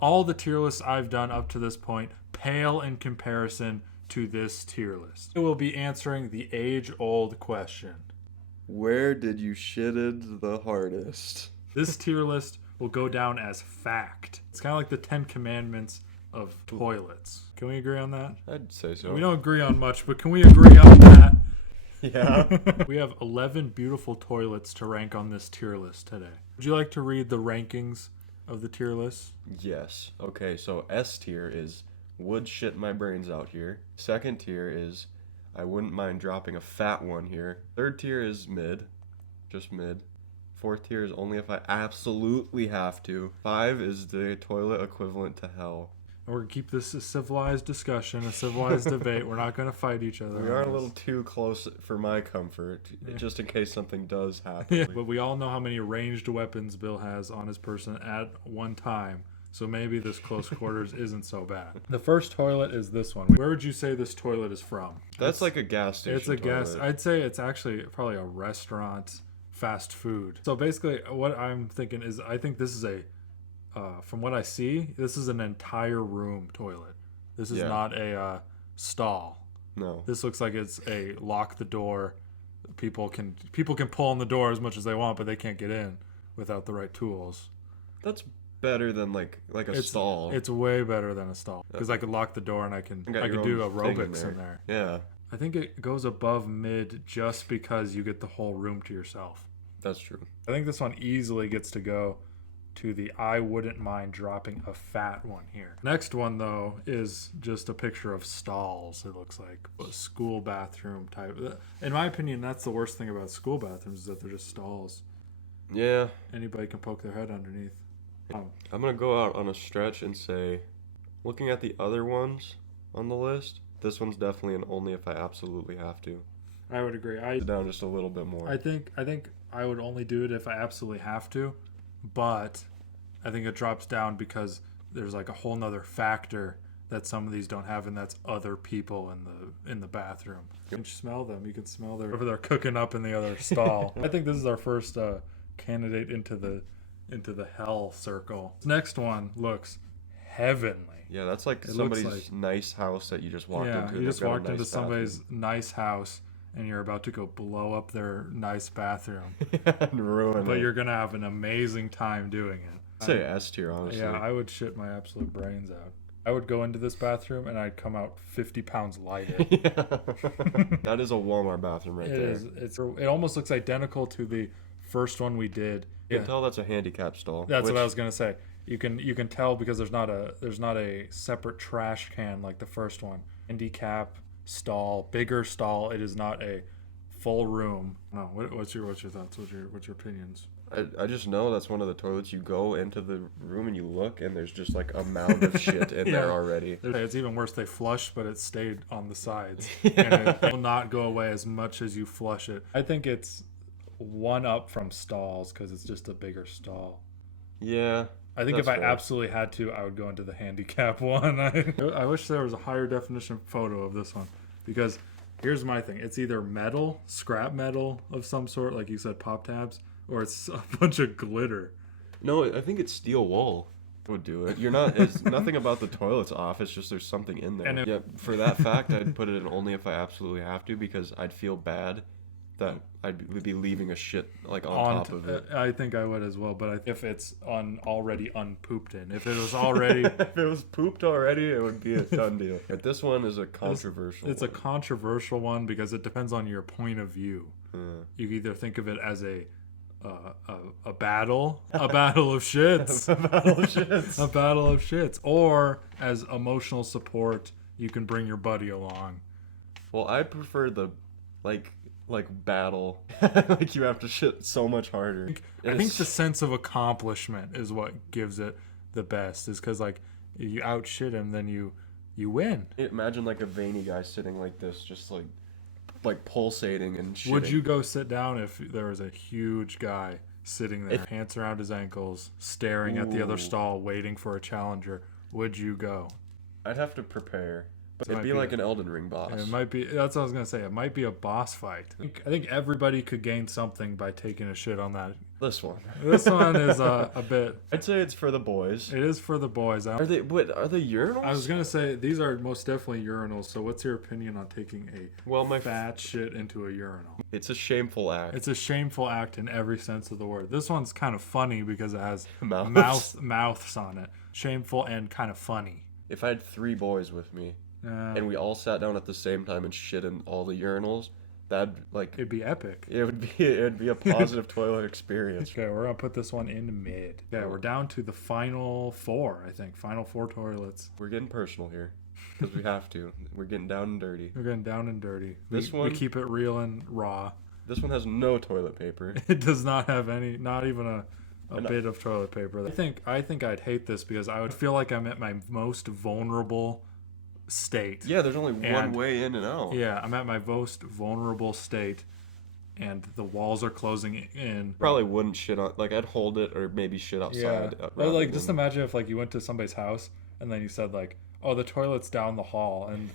all the tier lists I've done up to this point pale in comparison to this tier list. It will be answering the age-old question. Where did you shitted the hardest? This tier list will go down as fact. It's kind of like the 10 Commandments of toilets. Can we agree on that? I'd say so. We don't agree on much, but can we agree on that? Yeah. We have 11 beautiful toilets to rank on this tier list today. Would you like to read the rankings of the tier list? Yes. Okay, so S tier is would shit my brains out here. Second tier is I wouldn't mind dropping a fat one here. Third tier is mid. Just mid. Fourth tier is only if I absolutely have to. 5 is the toilet equivalent to hell. And we're going to keep this a civilized discussion, a civilized debate. We're not going to fight each other. We are a little too close for my comfort, just in case something does happen. Yeah, but we all know how many ranged weapons Bill has on his person at one time. So maybe this close quarters isn't so bad. The first toilet is this one. Where would you say this toilet is from? That's like a gas station. It's a toilet. gas. I'd say it's actually probably a restaurant, fast food. So basically, what I'm thinking is, I think this is from what I see, this is an entire room toilet. This is not a stall. No. This looks like it's a lock the door. People can pull on the door as much as they want, but they can't get in without the right tools. That's better than like a stall. It's way better than a stall because I could lock the door and I can do aerobics in there. Yeah. I think it goes above mid just because you get the whole room to yourself. That's true. I think this one easily gets to go to the I wouldn't mind dropping a fat one here. Next one though is just a picture of stalls. It looks like a school bathroom type. In my opinion, that's the worst thing about school bathrooms is that they're just stalls. Yeah. Anybody can poke their head underneath. I'm going to go out on a stretch and say, looking at the other ones on the list, this one's definitely an only if I absolutely have to. I would agree. Down just a little bit more. I think I would only do it if I absolutely have to, but I think it drops down because there's like a whole nother factor that some of these don't have, and that's other people in the bathroom. You can smell them. You can smell whatever they're cooking up in the other stall. I think this is our first candidate into the hell circle. This next one looks heavenly. Yeah, that's like somebody's nice house that you just walked into. Yeah, you just walked into somebody's nice house and you're about to go blow up their nice bathroom. And ruin it. But you're going to have an amazing time doing it. I'd say S tier, honestly. Yeah, I would shit my absolute brains out. I would go into this bathroom and I'd come out 50 pounds lighter. That is a Walmart bathroom right there. It almost looks identical to the first one we did. You can tell that's a handicap stall. That's what I was gonna say. You can tell because there's not a separate trash can like the first one. Handicap stall, bigger stall. It is not a full room. No, what's your thoughts? What's your opinions? I just know that's one of the toilets. You go into the room and you look, and there's just like a mound of shit in there already. It's even worse. They flush, but it stayed on the sides, and it will not go away as much as you flush it. I think it's one up from stalls because it's just a bigger stall. Yeah. I think if I absolutely had to, I would go into the handicap one. I wish there was a higher definition photo of this one because here's my thing. It's either metal, scrap metal of some sort, like you said, pop tabs, or it's a bunch of glitter. No, I think it's steel wool would do it. It's nothing about the toilet's off. It's just there's something in there. For that fact, I'd put it in only if I absolutely have to because I'd feel bad that I'd be leaving a shit like on top of it. I think I would as well, but if it's already unpooped in, if it was already if it was pooped already, it would be a done deal. But this one is a controversial. It's a controversial one because it depends on your point of view. You either think of it as a battle of shits, a battle of shits, or as emotional support. You can bring your buddy along. Well, I prefer the like battle. Like you have to shit so much harder. I think the sense of accomplishment is what gives it the best. Is because like you outshit him, then you win. Imagine like a veiny guy sitting like this, just like pulsating and shitting. Would you go sit down if there was a huge guy sitting there, pants around his ankles, staring at the other stall, waiting for a challenger? Would you go? I'd have to prepare. It'd be like an Elden Ring boss. It might be. That's what I was gonna say. It might be a boss fight. I think everybody could gain something by taking a shit on that. This one. This one is a bit. I'd say it's for the boys. It is for the boys. Are they urinals? I was gonna say these are most definitely urinals. So what's your opinion on taking a fat shit into a urinal? It's a shameful act. It's a shameful act in every sense of the word. This one's kind of funny because it has mouths on it. Shameful and kind of funny. If I had 3 boys with me and we all sat down at the same time and shit in all the urinals, that'd it'd be epic. It'd be a positive toilet experience. Okay, we're gonna put this one in mid. Yeah, we're down to the final 4, I think. Final 4 toilets. We're getting personal here because we have to. We're getting down and dirty. We're getting down and dirty. We keep it real and raw. This one has no toilet paper. It does not have any, not even a bit of toilet paper. I think I'd hate this because I would feel like I'm at my most vulnerable state. Yeah, there's only one way in and out. Yeah, I'm at my most vulnerable state, and the walls are closing in. Probably wouldn't shit on. Like I'd hold it or maybe shit outside. Yeah, but like just imagine if like you went to somebody's house and then you said like, oh, the toilet's down the hall, and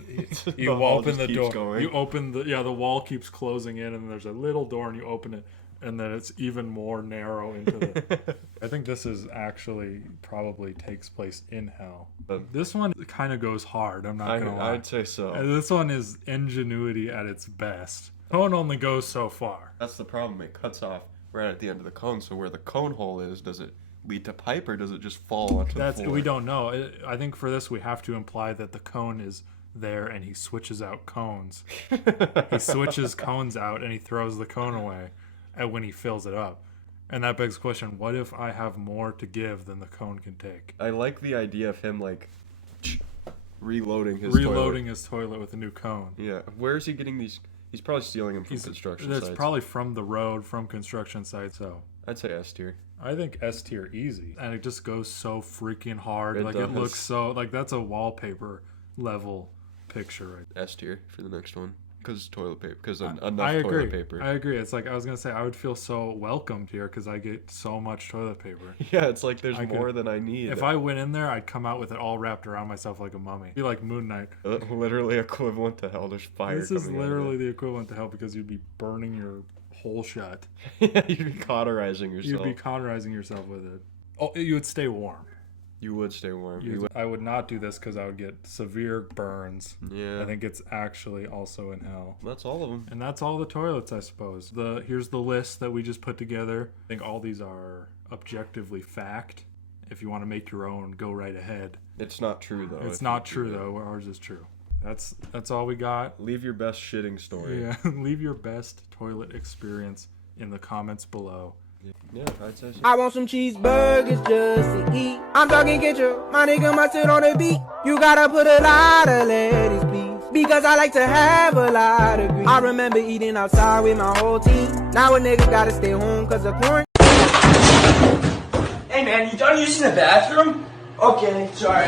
you open the door. Going. You open the wall keeps closing in, and there's a little door, and you open it. And then it's even more narrow into the... I think this is actually probably takes place in hell. This one kind of goes hard, I'm not going to lie. I'd say so. This one is ingenuity at its best. Cone only goes so far. That's the problem. It cuts off right at the end of the cone. So where the cone hole is, does it lead to pipe or does it just fall onto the floor? We don't know. I think for this we have to imply that the cone is there and he switches out cones. He switches cones out and he throws the cone away. And when he fills it up. And that begs the question, what if I have more to give than the cone can take? I like the idea of him like reloading his toilet with a new cone. Yeah. Where is he getting these? He's probably stealing them from construction sites. It's probably from the road, from construction sites. So I'd say S tier. I think S tier easy. And it just goes so freaking hard. It looks so like that's a wallpaper level picture right there. S tier for the next one. Because toilet paper. Because enough toilet paper. I agree. It's like I was gonna say I would feel so welcomed here because I get so much toilet paper. Yeah, it's like there's more than I need. If I went in there, I'd come out with it all wrapped around myself like a mummy. Be like Moon Knight. Literally equivalent to hell. There's fire. This is literally the equivalent to hell because you'd be burning your hole shut. Yeah, you'd be cauterizing yourself. You'd be cauterizing yourself with it. Oh, you would stay warm. You would stay warm. I would not do this because I would get severe burns. Yeah. I think it's actually also in hell. That's all of them. And that's all the toilets, I suppose. Here's the list that we just put together. I think all these are objectively fact. If you want to make your own, go right ahead. It's not true, though. It's not true, though. Ours is true. That's all we got. Leave your best shitting story. Yeah, leave your best toilet experience in the comments below. Yeah, I'd say so. I want some cheeseburgers just to eat. I'm talking ketchup, my nigga mustard on the beat. You gotta put a lot of lettuce, please, because I like to have a lot of grease. I remember eating outside with my whole team. Now a nigga gotta stay home cause of quarantine. Hey man, you done using the bathroom? Okay, sorry.